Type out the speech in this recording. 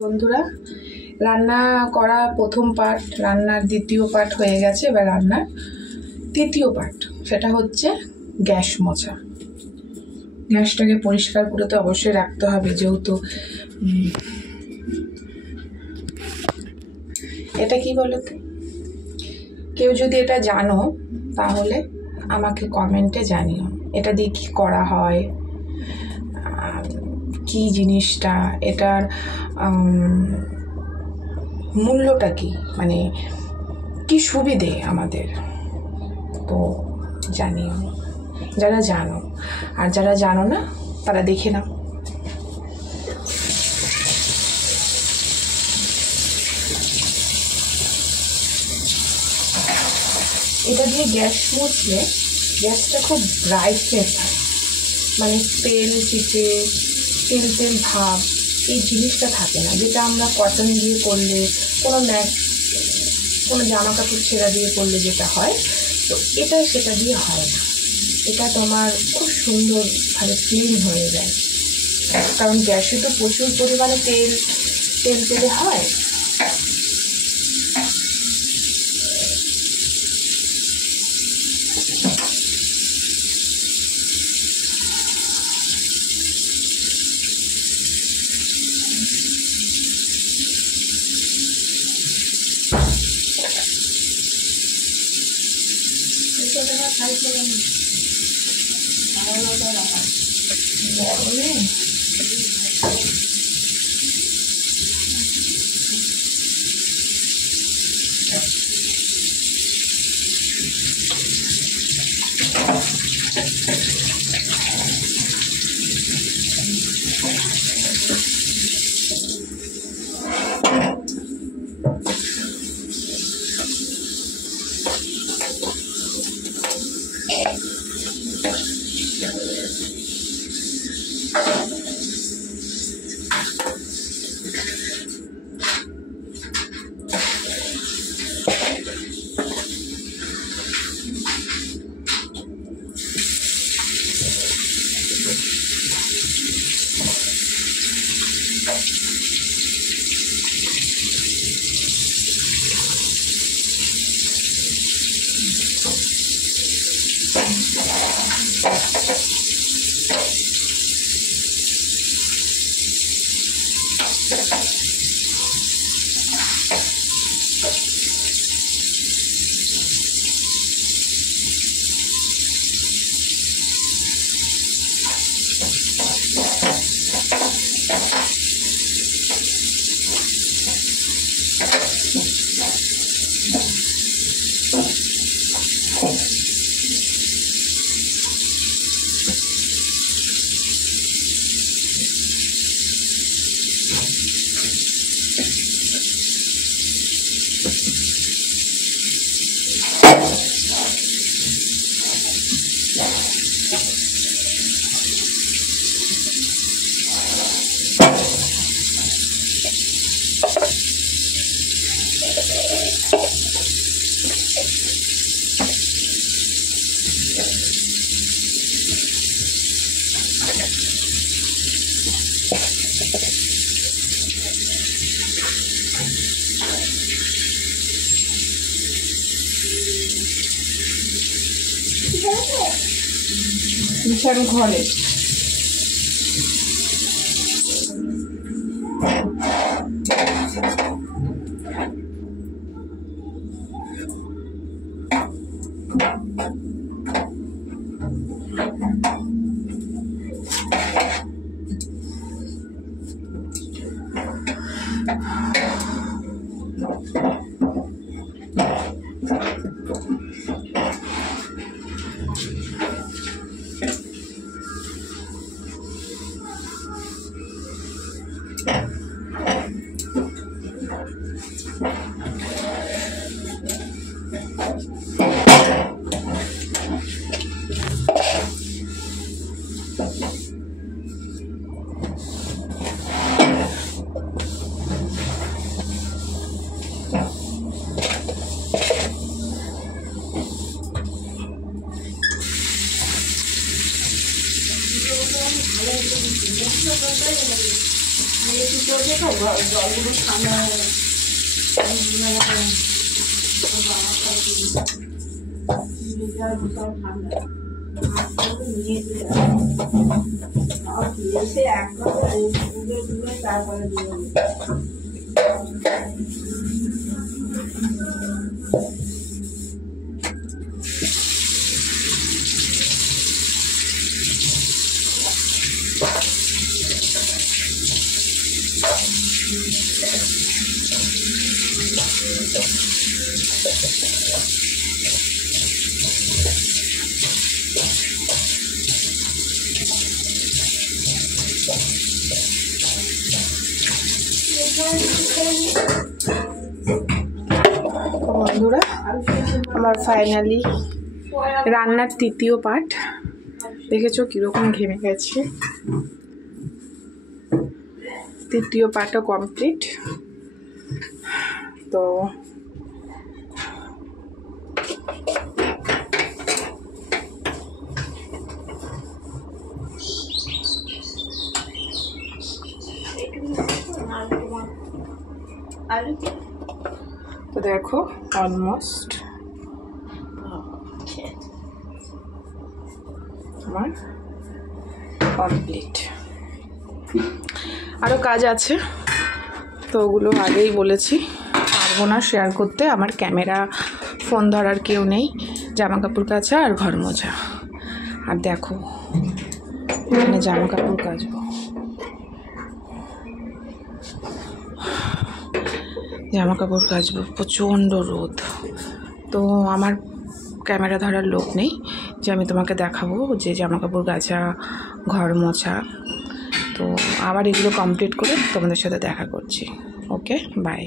বন্ধুরা, রান্না করা প্রথম পার্ট, রান্নার দ্বিতীয় পার্ট হয়ে গেছে। এবার রান্নার তৃতীয় পার্ট, সেটা হচ্ছে গ্যাস মোছা। গ্যাসটাকে পরিষ্কার করে তো অবশ্যই রাখতে হবে, যেহেতু এটা কি বলতো, কেউ যদি এটা জানো তাহলে আমাকে কমেন্টে জানিও এটা দিয়ে কি করা হয়, কি জিনিসটা, এটার মূল্যটা কি, মানে কি সুবিধে আমাদের, তো জানিও যারা জানো। আর যারা জানো না তারা দেখে নাও। এটা দিয়ে গ্যাস মুছলে গ্যাসটা খুব ব্রাইটনেস হয়, মানে তেল চিটে তেল তেল ভাব এই জিনিসটা থাকে না, যেটা আমরা কটন দিয়ে করলে, কোনো জামা কাপড় ছেঁড়া দিয়ে করলে যেটা হয়, তো এটা সেটা দিয়ে হয় না। এটা তোমার খুব সুন্দরভাবে ক্লিন হয়ে যায়, কারণ গ্যাসে তো প্রচুর পরিমাণে তেলে হয়। গরমে বিশাল ঘরে জলগুলো ঠান্ডা তারপরে বন্ধুরা, আমার ফাইনালি রান্নার তৃতীয় পার্ট। দেখেছো কিরকম ঘেমে গেছে। তৃতীয় পার্টও কমপ্লিট। তো তো দেখো অলমোস্ট আমার কমপ্লিট। আরও কাজ আছে, তো ওগুলো আগেই বলেছি, পারবো না শেয়ার করতে। আমার ক্যামেরা ফোন ধরার কেউ নেই। জামা কাপড় কাচা আর ঘর মোছা। আর দেখো এখানে জামা কাপড় কাচবো। জামা কাপড় কাচবো, প্রচণ্ড রোদ। তো আমার ক্যামেরা ধরার লোক নেই যে আমি তোমাকে দেখাবো যে জামা কাপড় কাচা, ঘর মোছা। তো আবার এগুলো কমপ্লিট করে তোমাদের সাথে দেখা করছি। ওকে, বাই।